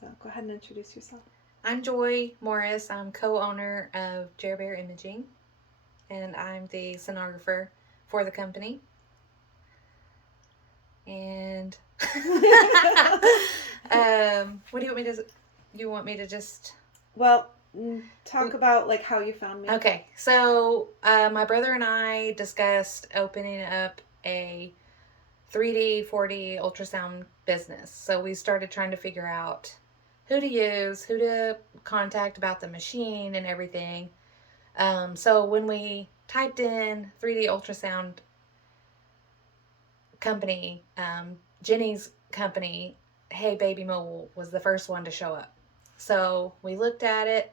So go ahead and introduce yourself. I'm Joy Morris. I'm co-owner of Jer Bear Imaging, and I'm the sonographer for the company. And what do you want me to? You want me to just? Well, talk about like how you found me. Okay, so my brother and I discussed opening up a 3D, 4D ultrasound business. So we started trying to figure out who to use, who to contact about the machine and everything. So when we typed in 3D ultrasound company, Jenny's company, Hey Baby Mobile, was the first one to show up. So we looked at it,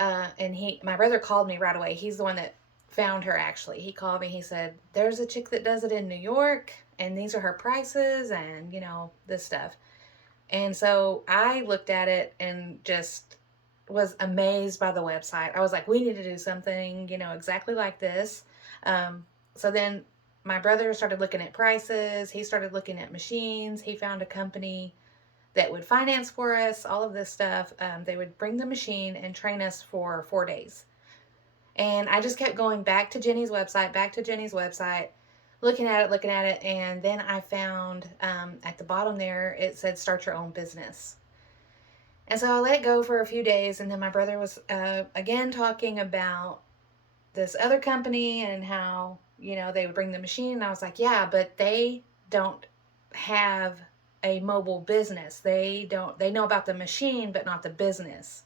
and my brother called me right away. He's the one that found her, actually. He called me. He said, there's a chick that does it in New York, and these are her prices, and, this stuff. And so I looked at it and just was amazed by the website. I was like, we need to do something, exactly like this. So then my brother started looking at prices. He started looking at machines. He found a company that would finance for us, all of this stuff. They would bring the machine and train us for 4 days. And I just kept going back to Jenny's website, looking at it. And then I found at the bottom there, it said start your own business. And so I let it go for a few days. And then my brother was again talking about this other company and how, they would bring the machine. And I was like, yeah, but they don't have a mobile business. They know about the machine, but not the business.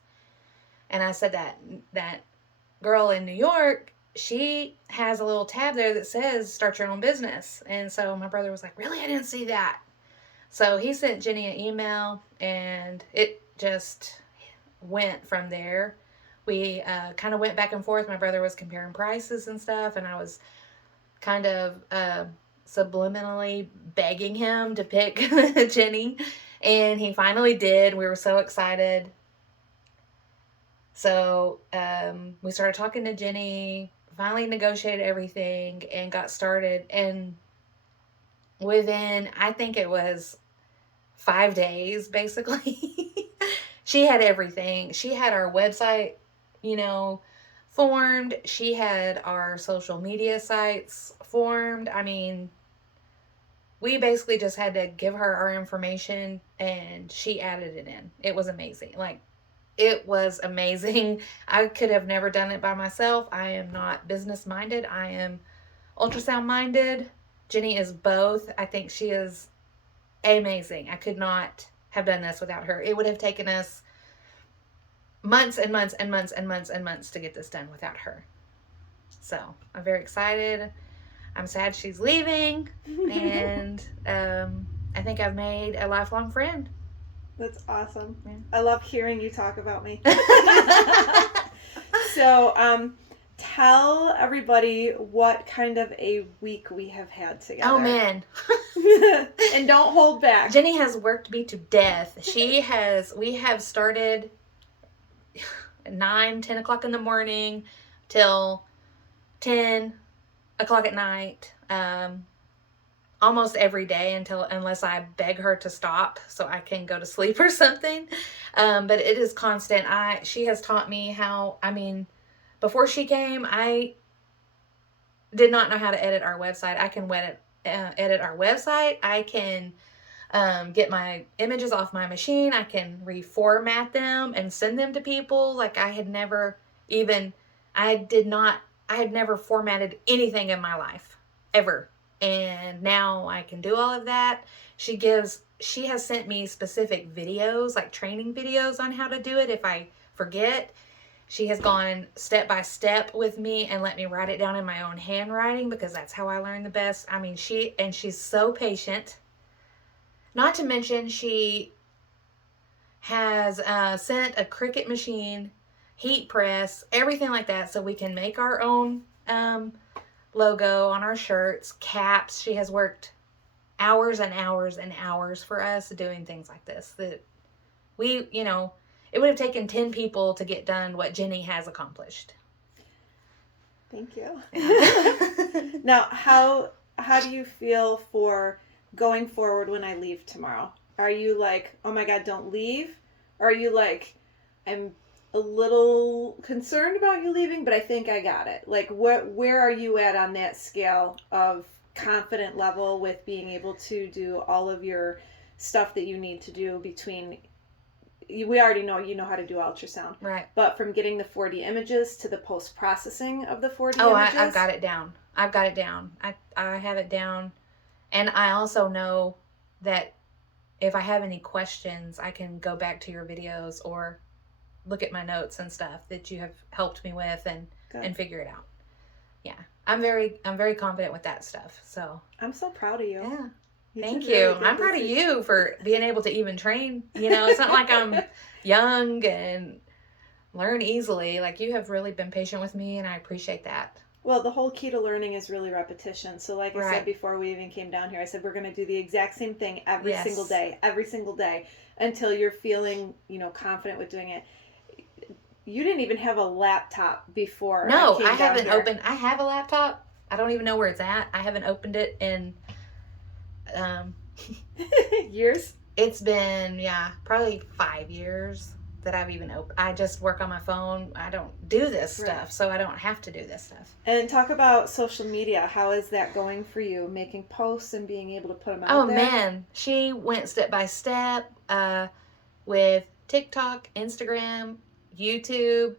And I said that girl in New York, she has a little tab there that says start your own business. And so my brother was like, really? I didn't see that. So he sent Jenny an email, and it just went from there. We kind of went back and forth. My brother was comparing prices and stuff, and I was kind of subliminally begging him to pick Jenny, and he finally did. We were so excited. So we started talking to Jenny, finally negotiated everything, and got started. And within, I think it was 5 days, basically, she had everything. She had our website, formed. She had our social media sites formed. I mean, we basically just had to give her our information, and she added it in. It was amazing. It was amazing. I could have never done it by myself. I am not business minded. I am ultrasound minded. Jenny is both. I think she is amazing. I could not have done this without her. It would have taken us months and months and months and months and months to get this done without her. So I'm very excited. I'm sad she's leaving, and I think I've made a lifelong friend. That's awesome. Yeah. I love hearing you talk about me. So, tell everybody what kind of a week we have had together. Oh, man. And don't hold back. Jenny has worked me to death. We have started 9, 10 o'clock in the morning till 10 o'clock at night. Almost every day unless I beg her to stop so I can go to sleep or something. But it is constant. She has taught me how, before she came, I did not know how to edit our website. I can edit our website. I can get my images off my machine. I can reformat them and send them to people. I had never formatted anything in my life, ever. And now I can do all of that. She has sent me specific videos, like training videos on how to do it if I forget. She has gone step by step with me and let me write it down in my own handwriting, because that's how I learn the best. She's so patient. Not to mention, she has sent a Cricut machine, heat press, everything like that, so we can make our own logo on our shirts, caps. She has worked hours and hours and hours for us doing things like this. That we, it would have taken 10 people to get done what Jenny has accomplished. Thank you. Now, how do you feel for going forward when I leave tomorrow? Are you like, oh my God, don't leave? Or are you like, I'm a little concerned about you leaving, but I think I got it? Like, where are you at on that scale of confident level with being able to do all of your stuff that you need to do between, we already know you know how to do ultrasound. Right. But from getting the 4D images to the post-processing of the 4D images? I've got it down. I have it down. And I also know that if I have any questions, I can go back to your videos or look at my notes and stuff that you have helped me with and figure it out. Yeah. I'm very confident with that stuff. So I'm so proud of you. Yeah. You Thank did really you. good I'm proud this of week. you for being able to even train. It's not like I'm young and learn easily. Like, you have really been patient with me, and I appreciate that. Well, the whole key to learning is really repetition. So like I Right. said before we even came down here, I said we're going to do the exact same thing every Yes. single day until you're feeling, confident with doing it. You didn't even have a laptop before. No, I haven't opened. I have a laptop. I don't even know where it's at. I haven't opened it in years. It's been, probably 5 years that I've even opened. I just work on my phone. I don't do this stuff, so I don't have to do this stuff. And talk about social media. How is that going for you? Making posts and being able to put them out there? Oh, man. She went step by step with TikTok, Instagram, YouTube,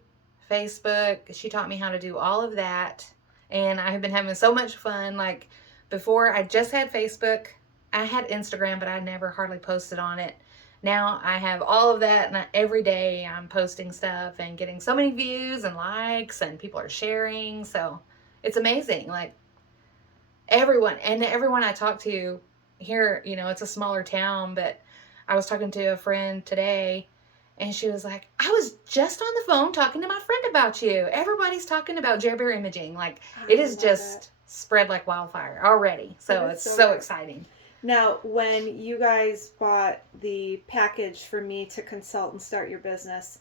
Facebook. She taught me how to do all of that. And I have been having so much fun. Like, before, I just had Facebook. I had Instagram, but I never hardly posted on it. Now I have all of that, and every day I'm posting stuff and getting so many views and likes, and people are sharing. So it's amazing. Like, everyone I talk to here, it's a smaller town, but I was talking to a friend today, and she was like, I was just on the phone talking to my friend about you. Everybody's talking about Jerry imaging. Like, it is just spread like wildfire already. So it's so exciting. Now, when you guys bought the package for me to consult and start your business,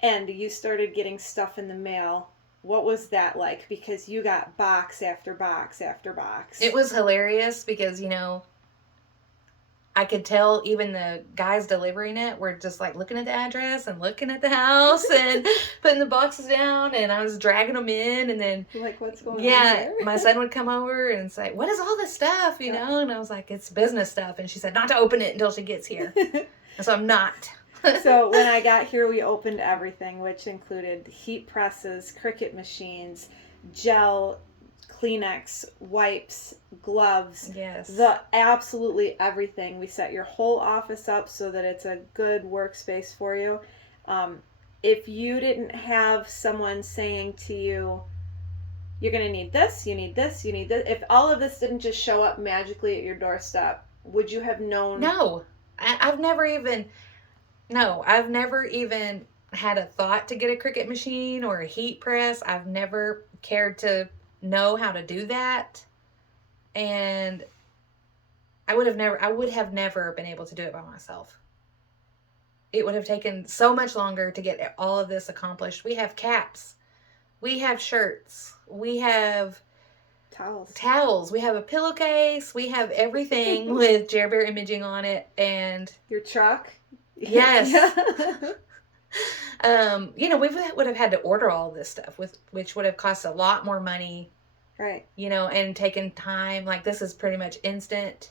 and you started getting stuff in the mail, what was that like? Because you got box after box after box. It was hilarious because, I could tell even the guys delivering it were just like looking at the address and looking at the house and putting the boxes down, and I was dragging them in, and then you're like, what's going on here? My son would come over and say, what is all this stuff, know? And I was like, it's business stuff. And she said not to open it until she gets here. And so I'm not. So when I got here, we opened everything, which included heat presses, Cricut machines, gel, Kleenex, wipes, gloves. Yes. Absolutely everything. We set your whole office up so that it's a good workspace for you. If you didn't have someone saying to you, you're going to need this, you need this, you need this. If all of this didn't just show up magically at your doorstep, would you have known? No. I've never even had a thought to get a Cricut machine or a heat press. I've never cared to know how to do that, and I would have never been able to do it by myself. It would have taken so much longer to get all of this accomplished. We have caps, we have shirts, we have towels, we have a pillowcase, we have everything with Jerry imaging on it, and your truck. Yes. We would have had to order all of this stuff, which would have cost a lot more money. Right. And taken time. Like, this is pretty much instant.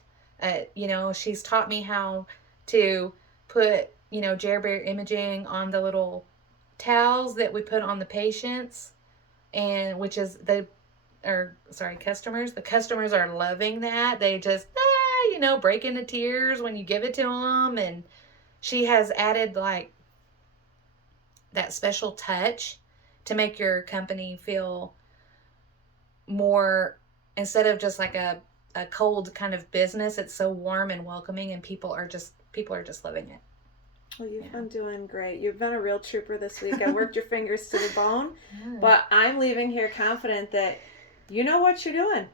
She's taught me how to put, Jerry imaging on the little towels that we put on the patients, and which is customers. The customers are loving that. They just, break into tears when you give it to them. And she has added, like, that special touch to make your company feel more, instead of just like a cold kind of business, it's so warm and welcoming, and people are just loving it. Well, you've been doing great. You've been a real trooper this week. I worked your fingers to the bone, but I'm leaving here confident that you know what you're doing.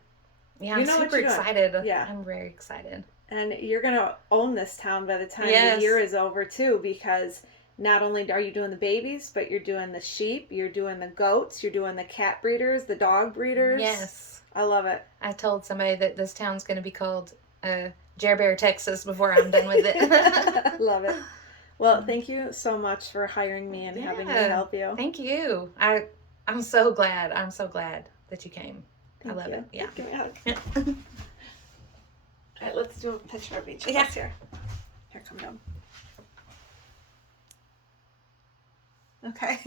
Yeah, I'm super excited. Yeah. I'm very excited. And you're going to own this town by the time the year is over, too, because not only are you doing the babies, but you're doing the sheep, you're doing the goats, you're doing the cat breeders, the dog breeders. Yes. I love it. I told somebody that this town's going to be called Bear, Texas before I'm done with it. Love it. Well, thank you so much for hiring me and having me help you. Thank you. I'm so glad. I'm so glad that you came. I love it. Yeah. Give me a hug. All right, let's do a picture of each of us here. Here, come down. Okay.